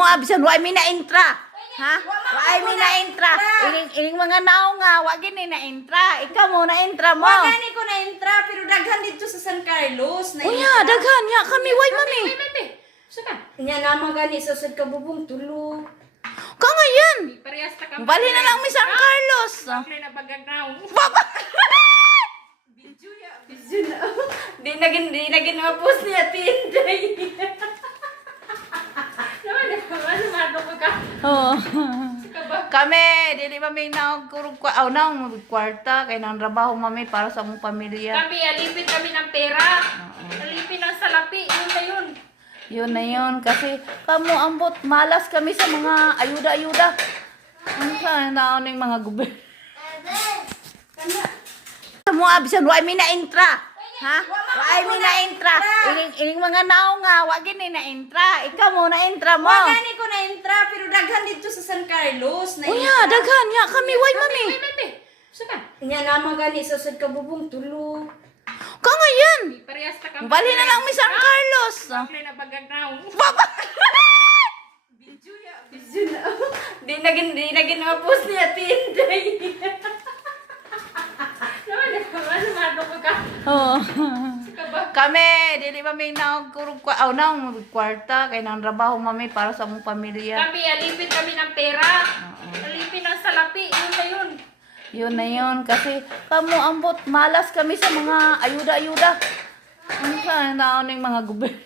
mo abisan wa mi na intra. Ha? Wa mi na intra. Ining mga naong nga wa gini na intra. Ikaw mo na intra mo. Wa gani ko na intra pero daghan dito sa San Carlos na Unya, daghan ya kami way mami. Saka. Nya naman gani sa San Kabubong tulo. Ka ngayon. Parehas ta ka. Bali na lang mi San Carlos. Pre na bagagnaw. Baba. Bizyo na. Di nagin ma-post niya Tinday. Ano ko ka? Oh. Saka ba? Kami, dili mami na kurog kwa naong kwarta kay nang trabaho mami para sa mong pamilya. Kami, alipin kami ng pera. Alipin ng salapi. Yun na yun. Yun na yun kasi kamo ambot malas kami sa mga ayuda-ayuda. Ano sa naon ng mga gobyerno? Mo abisan wa mi na intra. Ha? Wa mi na intra. Ining mga naong nga wa gini na intra. Ikaw mo na intra mo. Wa gani ko na intra pero daghan dito sa San Carlos na Unya, daghan ya kami way mami. Saka. Nya naman gani sa San Kabubong tulo. Ka ngayon. Parehas ta ka. Bali na lang mi San Carlos. Pre na bagagnaw. Baba. Bizyo na. Di nagin ma-post niya Tinday. Ano ko ka? Oh. Saka ba? Kami, dili mami na kurog kwa naong kwarta kay nang trabaho mami para sa mong pamilya. Kami, alipin kami ng pera. Alipin ng salapi. Yun na yun. Yun na yun kasi kamo ambot malas kami sa mga ayuda-ayuda. Ano sa naon ng mga gobyerno?